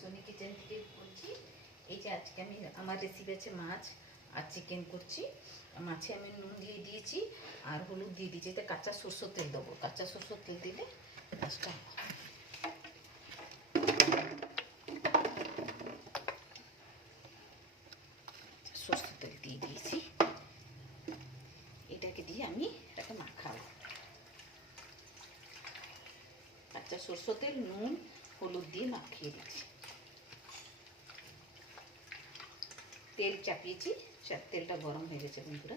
Sony kitchen থেকে বলছি। এই যে আজকে আমি আমার রেসিপি আছে মাছ আর চিকেন করছি। মাছে আমি নুন দিয়ে দিয়েছি আর হলুদ দিয়ে দিয়েছি, এতে কাঁচা সরষের তেল দেবো। কাঁচা সরষের তেল দিলে মাছটা সরষের তেল দিয়ে দিয়েছি। এটাকে দিয়ে আমি এটাকে মাখাবো। কাঁচা সরষের তেল, নুন, হলুদ দিয়ে মাখিয়ে দিচ্ছি। তেল চাপিয়েছি, তেলটা গরম হয়ে গেছে বন্ধুরা।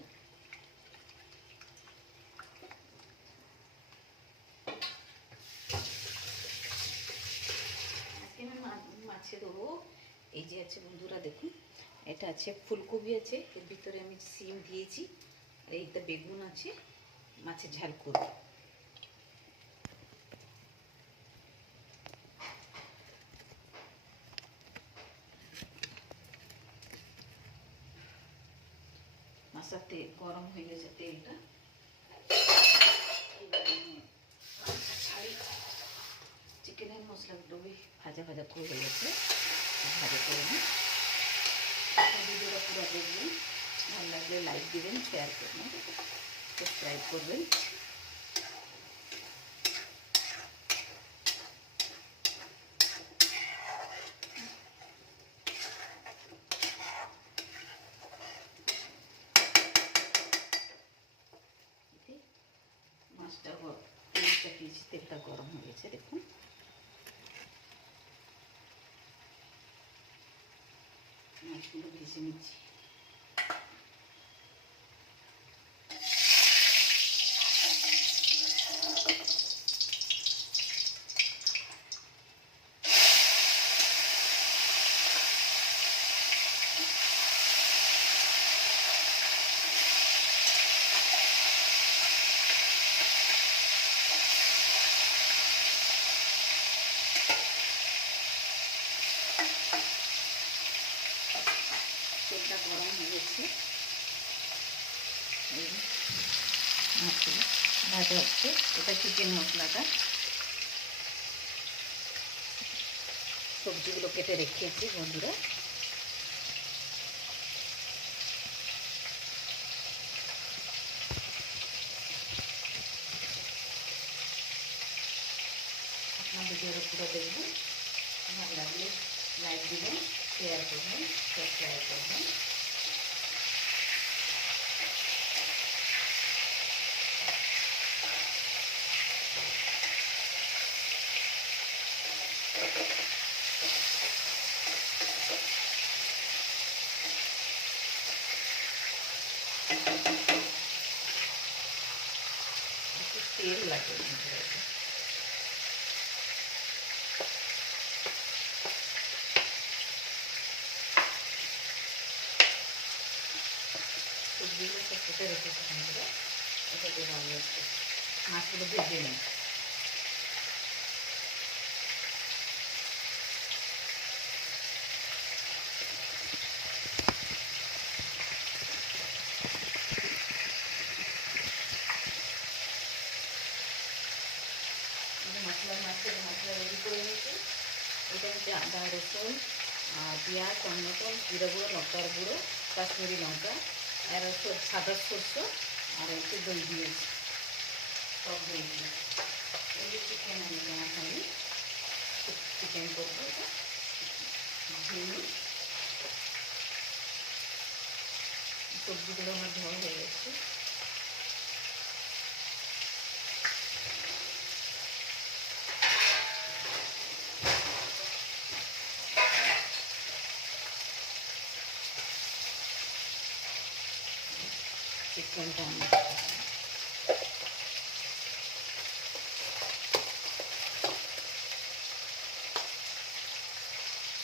আজকে আমি মাছে দেবো, এই যে আছে বন্ধুরা দেখুন, এটা আছে ফুলকপি আছে, এর ভিতরে আমি সিম দিয়েছি, আর এইটা বেগুন আছে, মাছের ঝাল করব। মাছের তেল গরম হয়ে গেছে, তেলটা চিকেনের মশলাগুলো ভাজা ভাজা করে হয়ে গেছে, ভাজা করে নিই। ভিডিওটা পুরো দেখবেন, ভালো লাগলে লাইক দেবেন, শেয়ার করবেন, সাবস্ক্রাইব করবেন। মাছটা তেল চাপিয়েছি, তেলটা গরম হয়ে গেছে দেখুন। মাছগুলো ভেজে নিচ্ছি। তেলটা গরম হয়ে গেছে, মাছগুলো ভাজা হচ্ছে। এটা চিকেন মশলাটা, সবজিগুলো কেটে রেখেছি বন্ধুরা। আপনার ভিডিওটা পুরো দেখবেন, ভালো লাগলে লাইক দেবেন, শেয়ার করবেন, সাবস্ক্রাইব করবেন। একটু তেল লাগে সবজিগুলো সব কেটে রেখেছি বন্ধুরা, এটাকে ভালো লাগছে। মাছগুলো ভেজে নিই। মশলা রেডি করে নিয়েছি। এটা হচ্ছে আদা, রসুন, পেঁয়াজ, টমেটো, জিরা গুঁড়ো, লঙ্কার গুঁড়ো, কাশ্মীরি লঙ্কা, আর সাদা সরষে, আর একটু দই দিয়েছি, সব দিয়েছি। এই যে চিকেন আমি খাই, চিকেন করবো, এটা ঝিঙে। সবজিগুলো আমার ধোয়া হয়ে গেছে। চিকেনটা